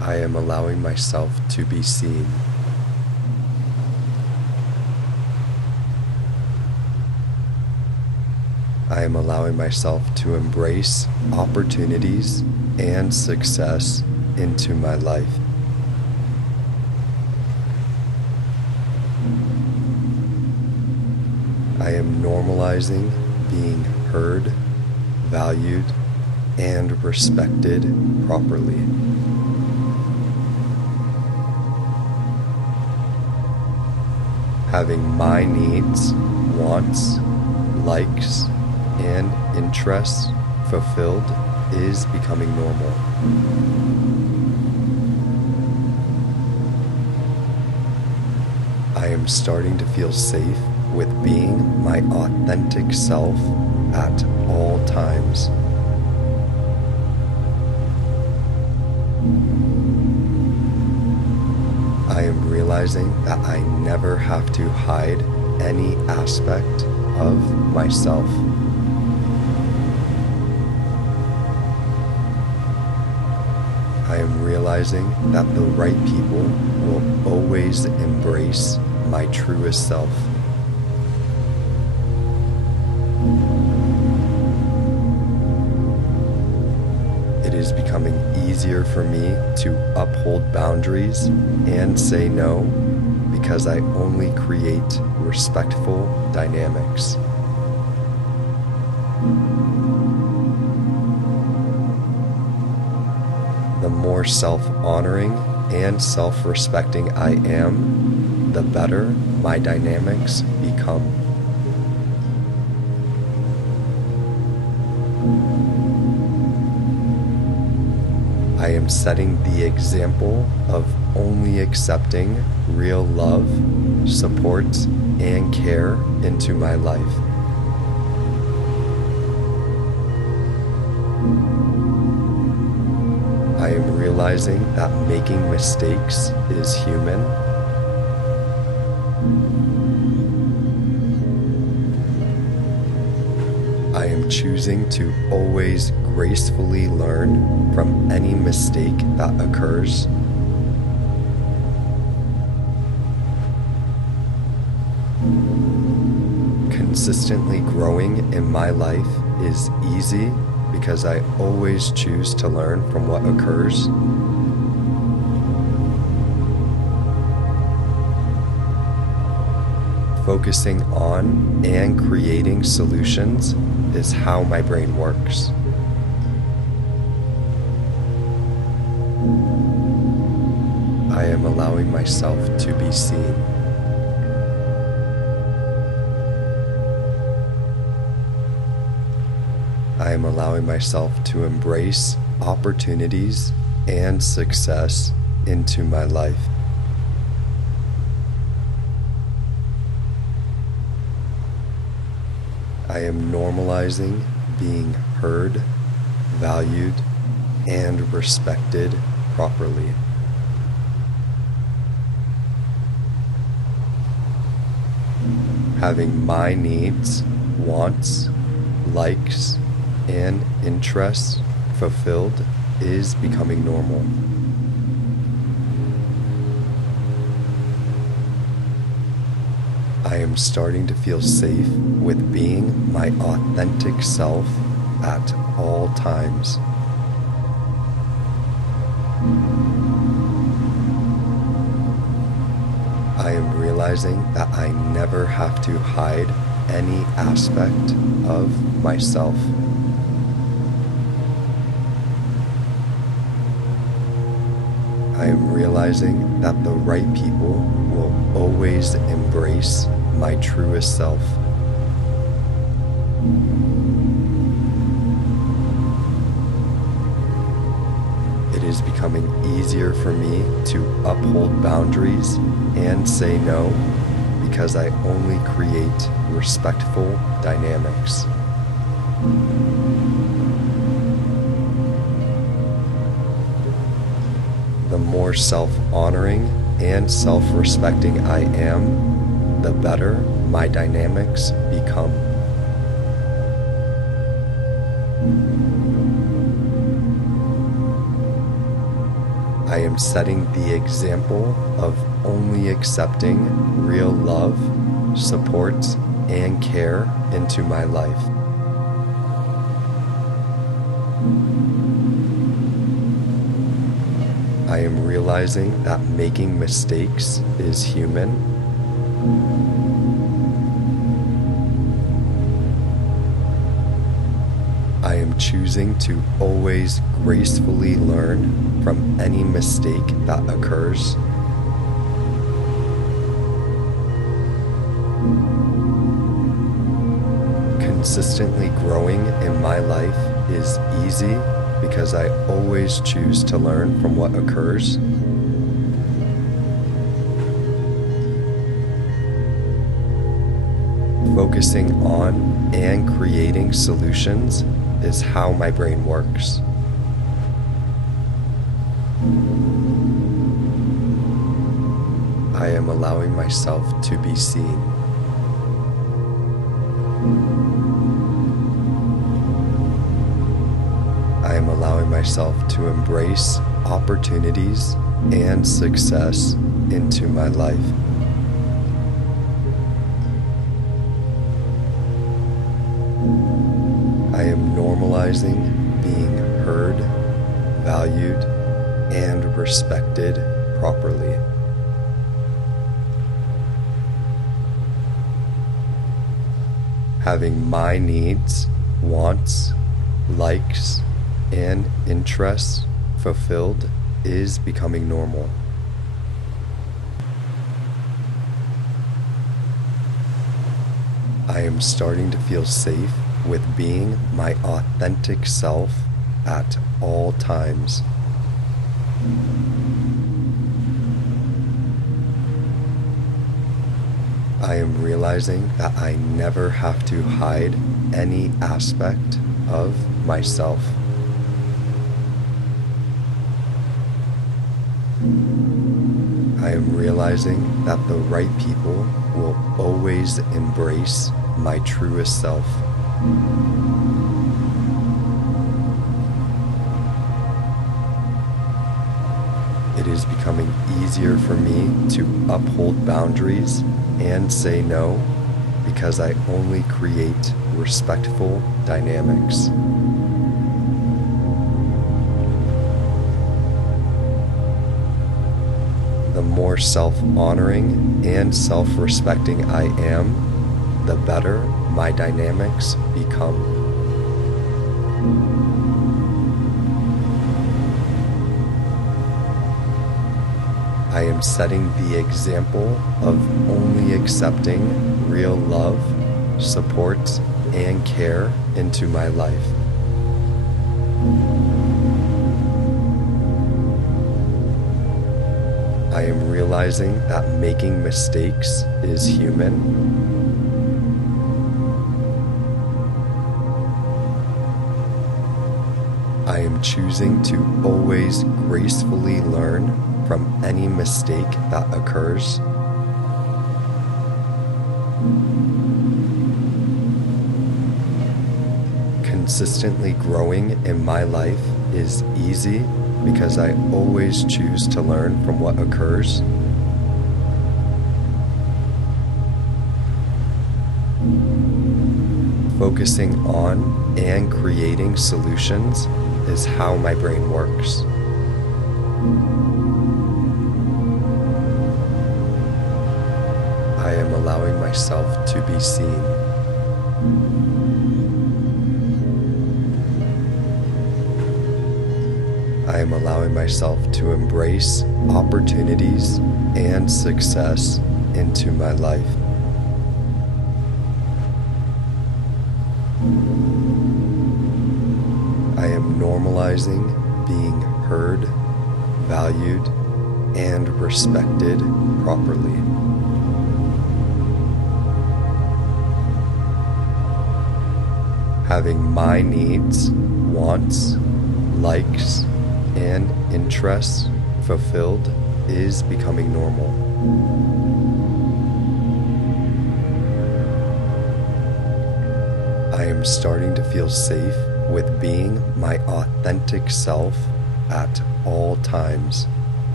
I am allowing myself to be seen. I am allowing myself to embrace opportunities and success into my life. I am normalizing being heard, valued, and respected properly. Having my needs, wants, likes, and interests fulfilled is becoming normal. I am starting to feel safe with being my authentic self at all times. I am realizing that I never have to hide any aspect of myself. I am realizing that the right people will always embrace my truest self. It is becoming easier for me to uphold boundaries and say no because I only create respectful dynamics. The more self-honoring and self-respecting I am, the better my dynamics become. I am setting the example of only accepting real love, support, and care into my life. I am realizing that making mistakes is human. I am choosing to always gracefully learn from any mistake that occurs. Consistently growing in my life is easy because I always choose to learn from what occurs. Focusing on and creating solutions is how my brain works. I am allowing myself to be seen. I am allowing myself to embrace opportunities and success into my life. I am normalizing being heard, valued, and respected properly. Having my needs, wants, likes, and interests fulfilled is becoming normal. I am starting to feel safe with being my authentic self at all times. I am realizing that I never have to hide any aspect of myself. I am realizing that the right people will always embrace my truest self. It is becoming easier for me to uphold boundaries and say no because I only create respectful dynamics. The more self-honoring and self-respecting I am, the better my dynamics become. I am setting the example of only accepting real love, support, and care into my life. I am realizing that making mistakes is human. I am choosing to always gracefully learn from any mistake that occurs. Consistently growing in my life is easy because I always choose to learn from what occurs. Focusing on and creating solutions is how my brain works. I am allowing myself to be seen. I am allowing myself to embrace opportunities and success into my life. I am normalizing being heard, valued, and respected properly. Having my needs, wants, likes, and interests fulfilled is becoming normal. I am starting to feel safe with being my authentic self at all times. I am realizing that I never have to hide any aspect of myself. I am realizing that the right people will always embrace my truest self. It is becoming easier for me to uphold boundaries and say no because I only create respectful dynamics. The more self-honoring and self-respecting I am, the better my dynamics become. I am setting the example of only accepting real love, support, and care into my life. I am realizing that making mistakes is human. I am choosing to always gracefully learn from any mistake that occurs. Consistently growing in my life is easy because I always choose to learn from what occurs. Focusing on and creating solutions is how my brain works. I am allowing myself to be seen. I am allowing myself to embrace opportunities and success into my life. I am normalizing being heard, valued, and respected properly. Having my needs, wants, likes, and interests fulfilled is becoming normal. I am starting to feel safe with being my authentic self at all times.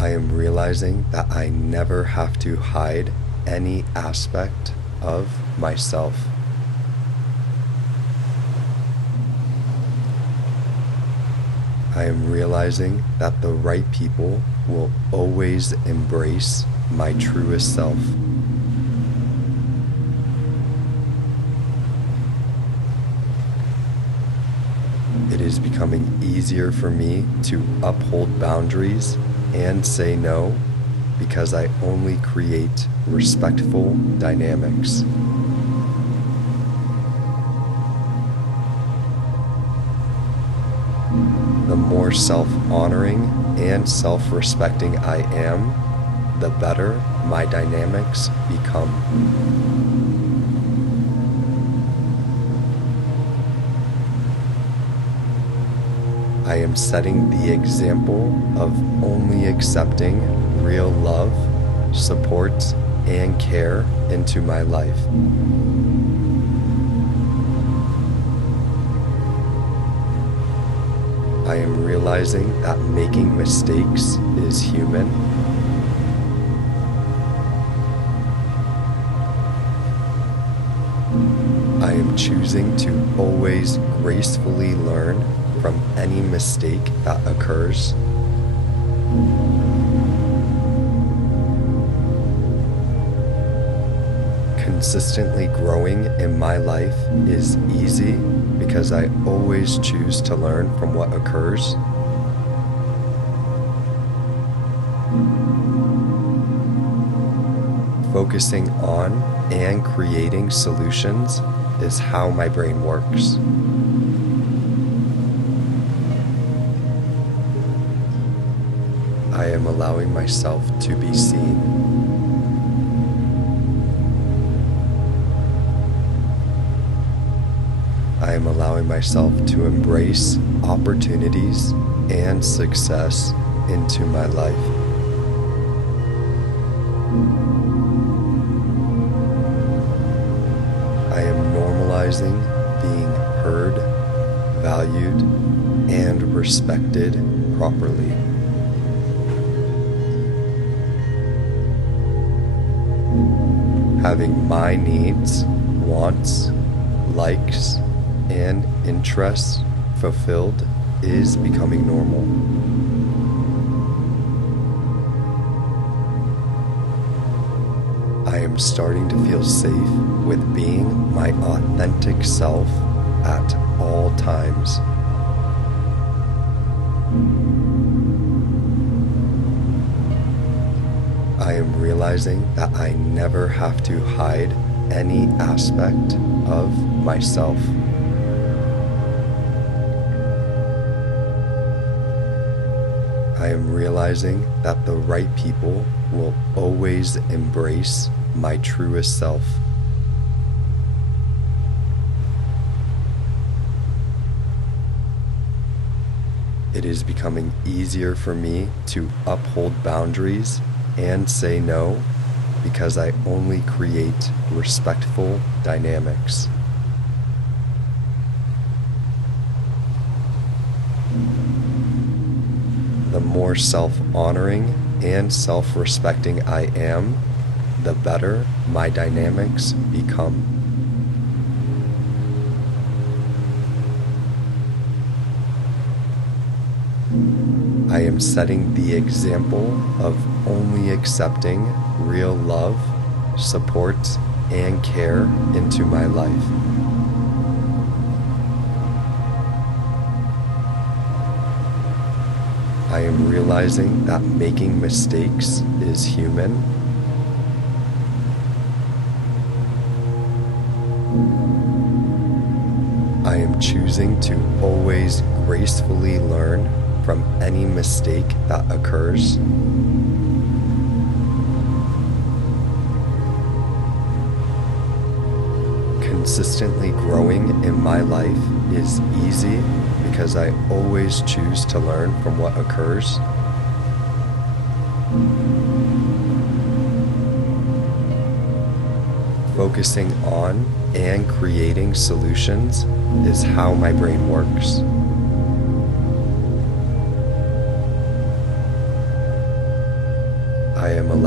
I am realizing that I never have to hide any aspect of myself. I am realizing that the right people will always embrace my truest self. It is becoming easier for me to uphold boundaries and say no because I only create respectful dynamics. The more self-honoring and self-respecting I am, the better my dynamics become. I am setting the example of only accepting real love, support, and care into my life. I am realizing that making mistakes is human. I am choosing to always gracefully learn from any mistake that occurs. Consistently growing in my life is easy because I always choose to learn from what occurs. Focusing on and creating solutions is how my brain works. I am allowing myself to be seen. I am allowing myself to embrace opportunities and success into my life. I am normalizing being heard, valued, and respected properly. Having my needs, wants, likes, and interests fulfilled is becoming normal. I am starting to feel safe with being my authentic self at all times. I am realizing that I never have to hide any aspect of myself. I am realizing that the right people will always embrace my truest self. It is becoming easier for me to uphold boundaries and say no because I only create respectful dynamics. The more self-honoring and self-respecting I am, the better my dynamics become. I am setting the example of only accepting real love, support, and care into my life. I am realizing that making mistakes is human. I am choosing to always gracefully learn from any mistake that occurs. Consistently growing in my life is easy because I always choose to learn from what occurs. Focusing on and creating solutions is how my brain works.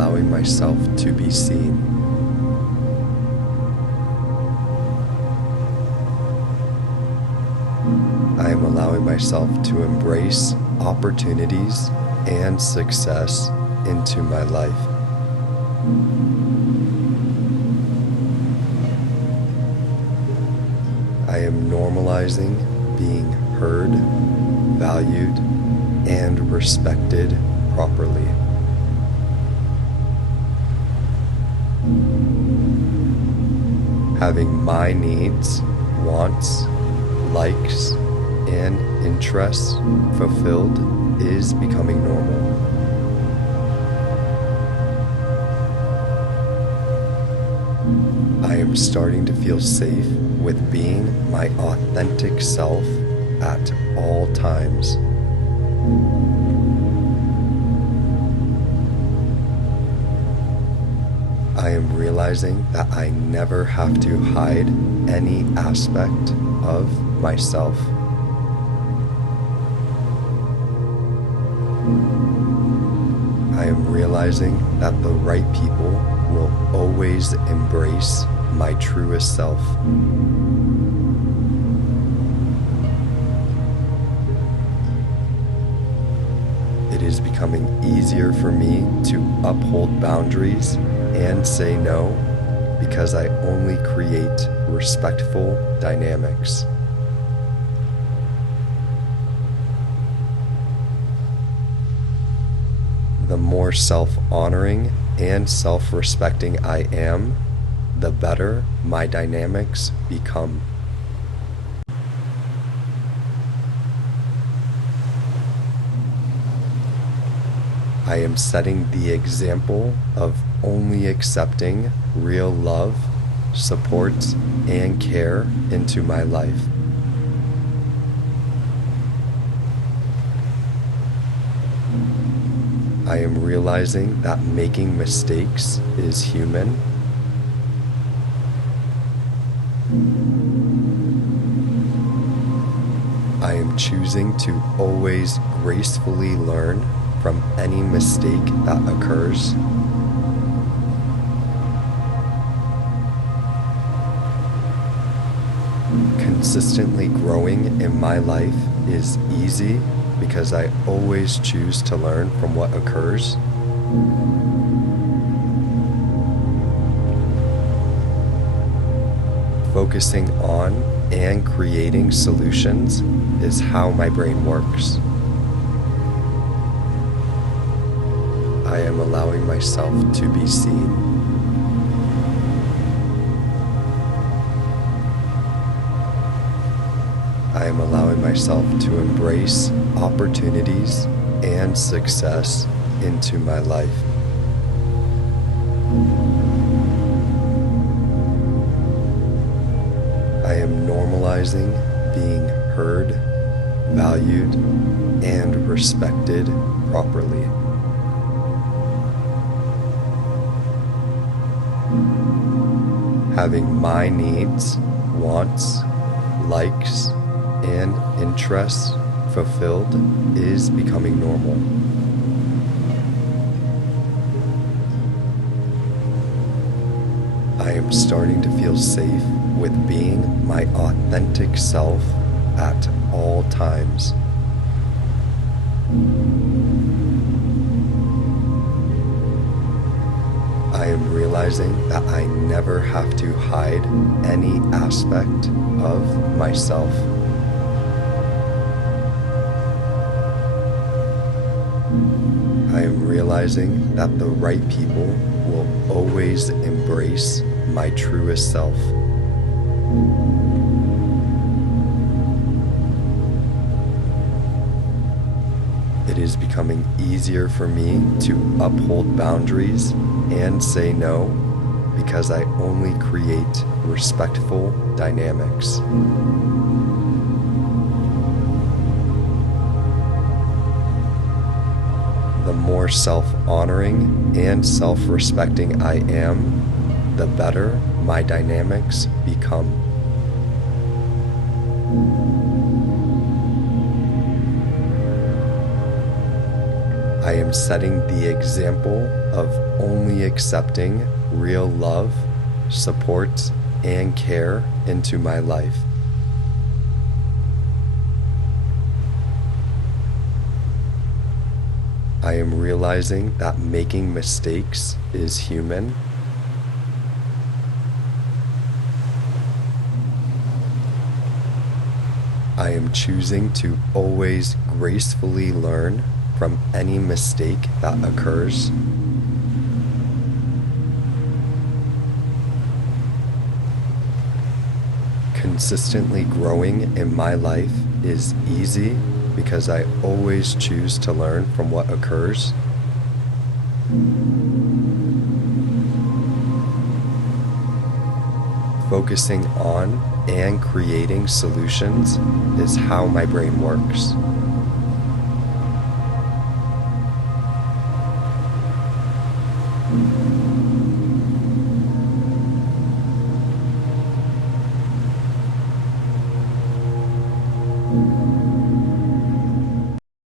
allowing myself to be seen. I am allowing myself to embrace opportunities and success into my life. I am normalizing being heard, valued, and respected properly. Having my needs, wants, likes, and interests fulfilled is becoming normal. I am starting to feel safe with being my authentic self at all times. I am realizing that I never have to hide any aspect of myself. I am realizing that the right people will always embrace my truest self. It is becoming easier for me to uphold boundaries and say no because I only create respectful dynamics. The more self-honoring and self-respecting I am, the better my dynamics become. I am setting the example of only accepting real love, support, and care into my life. I am realizing that making mistakes is human. I am choosing to always gracefully learn from any mistake that occurs. Consistently growing in my life is easy because I always choose to learn from what occurs. Focusing on and creating solutions is how my brain works. I am allowing myself to be seen. I am allowing myself to embrace opportunities and success into my life. I am normalizing being heard, valued, and respected properly. Having my needs, wants, likes, and interests fulfilled is becoming normal. I am starting to feel safe with being my authentic self at all times. I am realizing that I never have to hide any aspect of myself. I am realizing that the right people will always embrace my truest self. It is becoming easier for me to uphold boundaries and say no because I only create respectful dynamics. The more self-honoring and self-respecting I am, the better my dynamics become. I am setting the example of only accepting real love, support, and care into my life. I am realizing that making mistakes is human. I am choosing to always gracefully learn from any mistake that occurs. Consistently growing in my life is easy because I always choose to learn from what occurs. Focusing on and creating solutions is how my brain works.